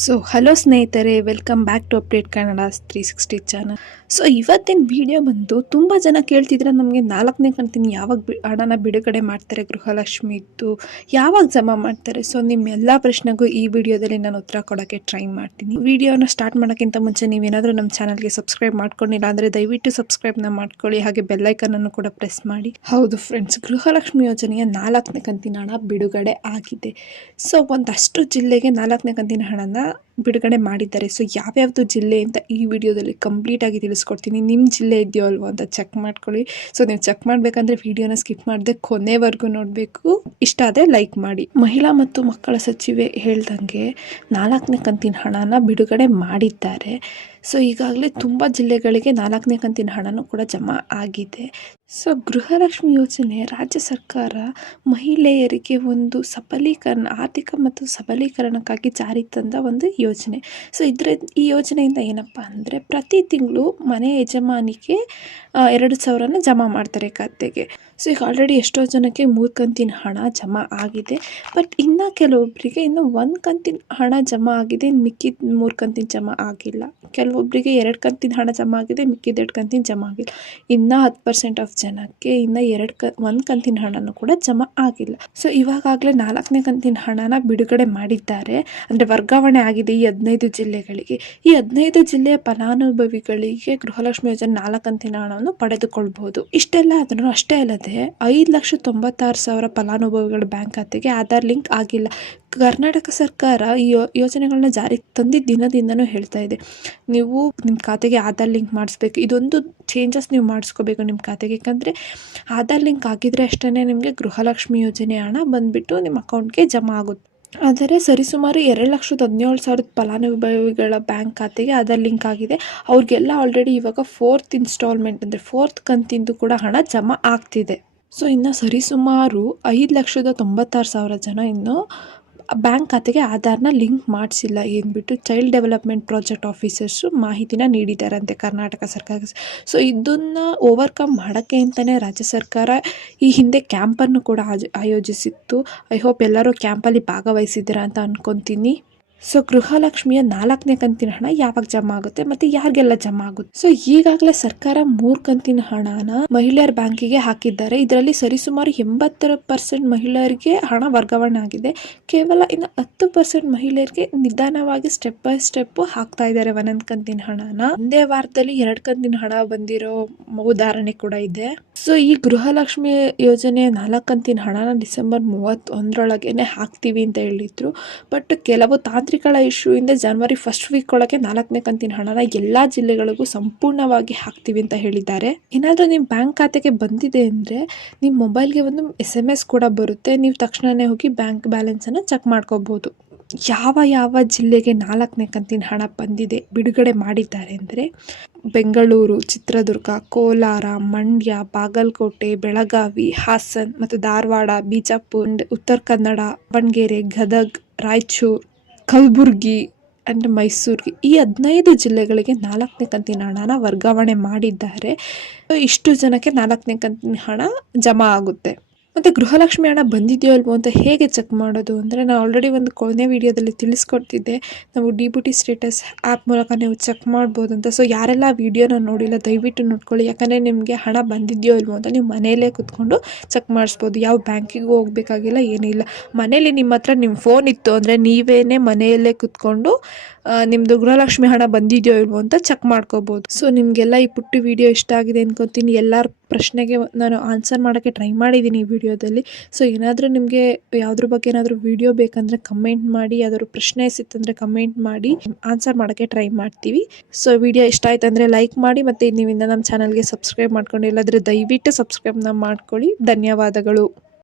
So hello ಸ್ನೇಹಿತರೆ, welcome back to update Kannada 360 channel. So ಇವತ್ತಿನ video ಬಂದು ತುಂಬ ಜನ ಕೇಳ್ತಿದ್ರೆ ನಮಗೆ 4ನೇ ಕಂತಿನ ಯಾವಾಗ ಹಣನ ಬಿಡುಗಡೆ ಮಾಡ್ತಾರೆ, ಗೃಹಲಕ್ಷ್ಮಿ ಇತ್ತು ಯಾವಾಗ ಜಮಾ ಮಾಡ್ತಾರೆ. ಸೊ ನಿಮ್ಮೆಲ್ಲ ಪ್ರಶ್ನೆಗೂ ಈ ವಿಡಿಯೋದಲ್ಲಿ ನಾನು ಉತ್ತರ ಕೊಡೋಕ್ಕೆ ಟ್ರೈ ಮಾಡ್ತೀನಿ. ವಿಡಿಯೋನ ಸ್ಟಾರ್ಟ್ ಮಾಡೋಕ್ಕಿಂತ ಮುಂಚೆ ನೀವೇನಾದರೂ ನಮ್ಮ ಚಾನಲ್ಗೆ ಸಬ್ಸ್ಕ್ರೈಬ್ ಮಾಡ್ಕೊಂಡಿಲ್ಲ ಅಂದರೆ ದಯವಿಟ್ಟು ಸಬ್ಸ್ಕ್ರೈಬ್ನ ಮಾಡ್ಕೊಳ್ಳಿ, ಹಾಗೆ ಬೆಲ್ಲೈಕನನ್ನು ಕೂಡ ಪ್ರೆಸ್ ಮಾಡಿ. ಹೌದು ಫ್ರೆಂಡ್ಸ್, ಗೃಹಲಕ್ಷ್ಮಿ ಯೋಜನೆಯ 4ನೇ ಕಂತಿನ ಹಣ ಬಿಡುಗಡೆ ಆಗಿದೆ. ಸೊ ಒಂದಷ್ಟು ಜಿಲ್ಲೆಗೆ 4ನೇ ಕಂತಿನ ಹಣನ ಬಿಡುಗಡೆ ಮಾಡಿದ್ದಾರೆ. ಸೊ ಯಾವ್ಯಾವ್ದು ಜಿಲ್ಲೆ ಅಂತ ಈ ವಿಡಿಯೋದಲ್ಲಿ ಕಂಪ್ಲೀಟಾಗಿ ತಿಳಿಸ್ಕೊಡ್ತೀನಿ. ನಿಮ್ಮ ಜಿಲ್ಲೆ ಇದೆಯೋ ಅಲ್ವೋ ಅಂತ ಚೆಕ್ ಮಾಡ್ಕೊಳ್ಳಿ. ಸೊ ನೀವು ಚೆಕ್ ಮಾಡಬೇಕಂದ್ರೆ ವಿಡಿಯೋನ ಸ್ಕಿಪ್ ಮಾಡದೆ ಕೊನೆವರೆಗೂ ನೋಡಬೇಕು. ಇಷ್ಟ ಆದರೆ ಲೈಕ್ ಮಾಡಿ. ಮಹಿಳಾ ಮತ್ತು ಮಕ್ಕಳ ಸಚಿವೆ ಹೇಳ್ದಂಗೆ 4ನೇ ಕಂತಿನ ಹಣನ ಬಿಡುಗಡೆ ಮಾಡಿದ್ದಾರೆ. ಸೊ ಈಗಾಗಲೇ ತುಂಬ ಜಿಲ್ಲೆಗಳಿಗೆ 4ನೇ ಕಂತಿನ ಹಣನೂ ಕೂಡ ಜಮಾ ಆಗಿದೆ. ಸೊ ಗೃಹಲಕ್ಷ್ಮಿ ಯೋಜನೆ ರಾಜ್ಯ ಸರ್ಕಾರ ಮಹಿಳೆಯರಿಗೆ ಒಂದು ಆರ್ಥಿಕ ಮತ್ತು ಸಬಲೀಕರಣಕ್ಕಾಗಿ ಜಾರಿ ತಂದ ಒಂದು ಯೋಜನೆ. ಸೊ ಈ ಯೋಜನೆಯಿಂದ ಏನಪ್ಪ ಅಂದರೆ ಪ್ರತಿ ತಿಂಗಳು ಮನೆ ಯಜಮಾನಿಗೆ 2,000ನ ಜಮಾ ಮಾಡ್ತಾರೆ ಖಾತೆಗೆ. ಸೊ ಈಗ ಆಲ್ರೆಡಿ ಎಷ್ಟೋ ಜನಕ್ಕೆ 3 ಕಂತಿನ ಹಣ ಜಮಾ ಆಗಿದೆ. ಬಟ್ ಇನ್ನು ಕೆಲವೊಬ್ಬರಿಗೆ ಇನ್ನು 1 ಕಂತಿನ ಹಣ ಜಮಾ ಆಗಿದೆ, ಮಿಕ್ಕಿದ 3 ಕಂತಿನ ಜಮಾ ಆಗಿಲ್ಲ. ಕೆಲವೊಬ್ಬರಿಗೆ 2 ಕಂತಿನ ಹಣ ಜಮಾ ಆಗಿದೆ, ಮಿಕ್ಕಿದ 2 ಕಂತಿನ ಜಮಾ ಆಗಿಲ್ಲ. ಇನ್ನು 10% ಆಫ್ ಜನಕ್ಕೆ ಇನ್ನು 1 ಕಂತಿನ ಹಣನೂ ಕೂಡ ಜಮಾ ಆಗಿಲ್ಲ. ಸೊ ಇವಾಗಲೇ 4ನೇ ಕಂತಿನ ಹಣನ ಬಿಡುಗಡೆ ಮಾಡಿದ್ದಾರೆ, ಅಂದರೆ ವರ್ಗಾವಣೆ ಆಗಿದೆ ಈ 15 ಜಿಲ್ಲೆಗಳಿಗೆ. ಈ 15 ಜಿಲ್ಲೆಯ ಫಲಾನುಭವಿಗಳಿಗೆ ಗೃಹಲಕ್ಷ್ಮಿ ಯೋಜನೆ 4 ಕಂತಿನ ಹಣವನ್ನು ಪಡೆದುಕೊಳ್ಬಹುದು. ಇಷ್ಟೆಲ್ಲ ಆದ್ರೂ ಅಷ್ಟೇ ಅಲ್ಲದೆ 5,96,000 ಫಲಾನುಭವಿಗಳ ಬ್ಯಾಂಕ್ ಖಾತೆಗೆ ಆಧಾರ್ ಲಿಂಕ್ ಆಗಿಲ್ಲ. ಕರ್ನಾಟಕ ಸರ್ಕಾರ ಈ ಯೋಜನೆಗಳನ್ನ ಜಾರಿಗೆ ತಂದಿದ್ದ ದಿನದಿಂದನೂ ಹೇಳ್ತಾ ಇದೆ, ನೀವು ನಿಮ್ಮ ಖಾತೆಗೆ ಆಧಾರ್ ಲಿಂಕ್ ಮಾಡಿಸ್ಬೇಕು. ಇದೊಂದು ಚೇಂಜಸ್ ನೀವು ಮಾಡಿಸ್ಕೋಬೇಕು ನಿಮ್ಮ ಖಾತೆಗೆ. ಯಾಕಂದರೆ ಆಧಾರ್ ಲಿಂಕ್ ಆಗಿದ್ರೆ ಅಷ್ಟೇ ನಿಮಗೆ ಗೃಹಲಕ್ಷ್ಮಿ ಯೋಜನೆ ಹಣ ಬಂದುಬಿಟ್ಟು ನಿಮ್ಮ ಅಕೌಂಟ್ಗೆ ಜಮಾ ಆಗುತ್ತೆ. ಆದರೆ ಸರಿಸುಮಾರು 2,17,000 ಫಲಾನುಭವಿಗಳ ಬ್ಯಾಂಕ್ ಖಾತೆಗೆ ಆಧಾರ್ ಲಿಂಕ್ ಆಗಿದೆ. ಅವ್ರಿಗೆಲ್ಲ ಆಲ್ರೆಡಿ ಇವಾಗ 4th ಇನ್ಸ್ಟಾಲ್ಮೆಂಟ್ ಅಂದರೆ 4th ಕಂತಿಂದು ಕೂಡ ಹಣ ಜಮಾ ಆಗ್ತಿದೆ. ಸೊ ಇನ್ನು ಸರಿಸುಮಾರು 5,96,000 ಜನ ಇನ್ನು ಬ್ಯಾಂಕ್ ಖಾತೆಗೆ ಆಧಾರ್ನ ಲಿಂಕ್ ಮಾಡಿಸಿಲ್ಲ ಎಂದ್ಬಿಟ್ಟು ಚೈಲ್ಡ್ ಡೆವಲಪ್ಮೆಂಟ್ ಪ್ರಾಜೆಕ್ಟ್ ಆಫೀಸರ್ಸು ಮಾಹಿತಿನ ನೀಡಿದ್ದಾರಂತೆ ಕರ್ನಾಟಕ ಸರ್ಕಾರ. ಸೊ ಇದನ್ನು ಓವರ್ಕಮ್ ಮಾಡೋಕ್ಕೆ ಅಂತಲೇ ರಾಜ್ಯ ಸರ್ಕಾರ ಈ ಹಿಂದೆ ಕ್ಯಾಂಪನ್ನು ಕೂಡ ಆಯೋಜಿಸಿತ್ತು. ಐ ಹೋಪ್ ಎಲ್ಲರೂ ಕ್ಯಾಂಪಲ್ಲಿ ಭಾಗವಹಿಸಿದ್ದೀರಾ ಅಂತ ಅಂದ್ಕೊತೀನಿ. ಸೊ ಗೃಹಲಕ್ಷ್ಮಿಯ 4ನೇ ಕಂತಿನ ಹಣ ಯಾವಾಗ ಜಮಾ ಆಗುತ್ತೆ ಮತ್ತು ಯಾರಿಗೆಲ್ಲ ಜಮಾ ಆಗುತ್ತೆ? ಸೊ ಈಗಾಗಲೇ ಸರ್ಕಾರ 3 ಕಂತಿನ ಹಣನ ಮಹಿಳೆಯರ ಬ್ಯಾಂಕಿಗೆ ಹಾಕಿದ್ದಾರೆ. ಇದರಲ್ಲಿ ಸರಿಸುಮಾರು 80% ಮಹಿಳೆಯರಿಗೆ ಹಣ ವರ್ಗಾವಣೆ ಆಗಿದೆ. ಕೇವಲ ಇನ್ನು 10% ಮಹಿಳೆಯರಿಗೆ ನಿಧಾನವಾಗಿ ಸ್ಟೆಪ್ ಬೈ ಸ್ಟೆಪ್ ಹಾಕ್ತಾ ಇದ್ದಾರೆ ಒಂದೊಂದು ಕಂತಿನ ಹಣನ. ಒಂದೇ ವಾರದಲ್ಲಿ 2 ಕಂತಿನ ಹಣ ಬಂದಿರೋ ಉದಾಹರಣೆ ಕೂಡ ಇದೆ. ಸೊ ಈ ಗೃಹಲಕ್ಷ್ಮಿ ಯೋಜನೆ 4 ಕಂತಿನ ಹಣನ ಡಿಸೆಂಬರ್ 31ರೊಳಗೇನೆ ಹಾಕ್ತೀವಿ ಅಂತ ಹೇಳಿದ್ರು. ಬಟ್ ಕೆಲವು ತಾಂತ್ರಿಕ ಇಶ್ಯೂ ಇಂದ ಜನವರಿ 1st ವೀಕ್ ಒಳಗೆ 4ನೇ ಕಂತಿನ ಹಣನ ಎಲ್ಲಾ ಜಿಲ್ಲೆಗಳಿಗೂ ಸಂಪೂರ್ಣವಾಗಿ ಹಾಕ್ತೀವಿ ಅಂತ ಹೇಳಿದ್ದಾರೆ. ಏನಾದರೂ ನಿಮ್ಮ ಬ್ಯಾಂಕ್ ಖಾತೆಗೆ ಬಂದಿದೆ ಅಂದರೆ ನಿಮ್ಮ ಮೊಬೈಲ್ಗೆ ಒಂದು SMS ಕೂಡ ಬರುತ್ತೆ. ನೀವು ತಕ್ಷಣನೇ ಹೋಗಿ ಬ್ಯಾಂಕ್ ಬ್ಯಾಲೆನ್ಸನ್ನು ಚೆಕ್ ಮಾಡ್ಕೋಬಹುದು. ಯಾವ ಜಿಲ್ಲೆಗೆ 4ನೇ ಕಂತಿನ ಹಣ ಬಂದಿದೆ, ಬಿಡುಗಡೆ ಮಾಡಿದ್ದಾರೆ ಅಂದರೆ ಬೆಂಗಳೂರು, ಚಿತ್ರದುರ್ಗ, ಕೋಲಾರ, ಮಂಡ್ಯ, ಬಾಗಲಕೋಟೆ, ಬೆಳಗಾವಿ, ಹಾಸನ್ ಮತ್ತು ಧಾರವಾಡ, ಬಿಜಾಪುರ, ಉತ್ತರ ಕನ್ನಡ, ದಾವಣಗೆರೆ, ಗದಗ್, ರಾಯಚೂರು, ಕಲಬುರ್ಗಿ ಅಂಡ್ ಮೈಸೂರಿಗೆ ಈ 15 ಜಿಲ್ಲೆಗಳಿಗೆ 4ನೇ ಕಂತಿನ ಹಣನ ವರ್ಗಾವಣೆ ಮಾಡಿದ್ದಾರೆ. ಇಷ್ಟು ಜನಕ್ಕೆ 4ನೇ ಕಂತಿನ ಹಣ ಜಮಾ ಆಗುತ್ತೆ. ಮತ್ತು ಗೃಹಲಕ್ಷ್ಮಿ ಹಣ ಬಂದಿದೆಯೋ ಅಲ್ವೋ ಅಂತ ಹೇಗೆ ಚೆಕ್ ಮಾಡೋದು ಅಂದರೆ ನಾನು ಆಲ್ರೆಡಿ ಒಂದು ಕೊನೆ ವಿಡಿಯೋದಲ್ಲಿ ತಿಳಿಸ್ಕೊಡ್ತಿದ್ದೆ. ನಾವು DBT ಸ್ಟೇಟಸ್ ಆ್ಯಪ್ ಮೂಲಕ ನೀವು ಚೆಕ್ ಮಾಡ್ಬೋದು ಅಂತ. ಸೊ ಯಾರೆಲ್ಲ ವಿಡಿಯೋನ ನೋಡಿಲ್ಲ ದಯವಿಟ್ಟು ನೋಡ್ಕೊಳ್ಳಿ. ಯಾಕಂದರೆ ನಿಮಗೆ ಹಣ ಬಂದಿದೆಯೋ ಇಲ್ವೋ ಅಂತ ನೀವು ಮನೆಯಲ್ಲೇ ಕೂತ್ಕೊಂಡು ಚೆಕ್ ಮಾಡಿಸ್ಬೋದು. ಯಾವ ಬ್ಯಾಂಕಿಗೂ ಹೋಗಬೇಕಾಗಿಲ್ಲ, ಏನಿಲ್ಲ. ಮನೇಲಿ ನಿಮ್ಮ ಹತ್ರ ನಿಮ್ಮ ಫೋನ್ ಇತ್ತು ಅಂದರೆ ನೀವೇನೇ ಮನೆಯಲ್ಲೇ ಕೂತ್ಕೊಂಡು ನಿಮ್ಮದು ಗೃಹಲಕ್ಷ್ಮಿ ಹಣ ಬಂದಿದೆಯೋ ಇಲ್ವೋ ಅಂತ ಚೆಕ್ ಮಾಡ್ಕೋಬೋದು. ಸೊ ನಿಮಗೆಲ್ಲ ಈ ಪುಟ್ಟ ವಿಡಿಯೋ ಇಷ್ಟ ಆಗಿದೆ ಅಂದ್ಕೊತೀನಿ. ಎಲ್ಲರ ಪ್ರಶ್ನೆಗೆ ನಾನು ಆನ್ಸರ್ ಮಾಡೋಕ್ಕೆ ಟ್ರೈ ಮಾಡಿದ್ದೀನಿ ಈ ವಿಡಿಯೋದಲ್ಲಿ. ಸೊ ಏನಾದರೂ ನಿಮಗೆ ಯಾವುದ್ರ ಬಗ್ಗೆ ಏನಾದರೂ ವಿಡಿಯೋ ಬೇಕಂದರೆ ಕಮೆಂಟ್ ಮಾಡಿ, ಯಾವ್ದಾದ್ರು ಪ್ರಶ್ನೆ ಸಿಕ್ತಂದರೆ ಕಮೆಂಟ್ ಮಾಡಿ, ಆನ್ಸರ್ ಮಾಡೋಕ್ಕೆ ಟ್ರೈ ಮಾಡ್ತೀವಿ. ಸೊ ವಿಡಿಯೋ ಇಷ್ಟ ಆಯ್ತು ಅಂದರೆ ಲೈಕ್ ಮಾಡಿ, ಮತ್ತು ನೀವು ನಮ್ಮ ಚಾನಲ್ಗೆ ಸಬ್ಸ್ಕ್ರೈಬ್ ಮಾಡ್ಕೊಂಡಿಲ್ಲ ಅಂದರೆ ದಯವಿಟ್ಟು ಸಬ್ಸ್ಕ್ರೈಬ್ನ ಮಾಡ್ಕೊಳ್ಳಿ. ಧನ್ಯವಾದಗಳು.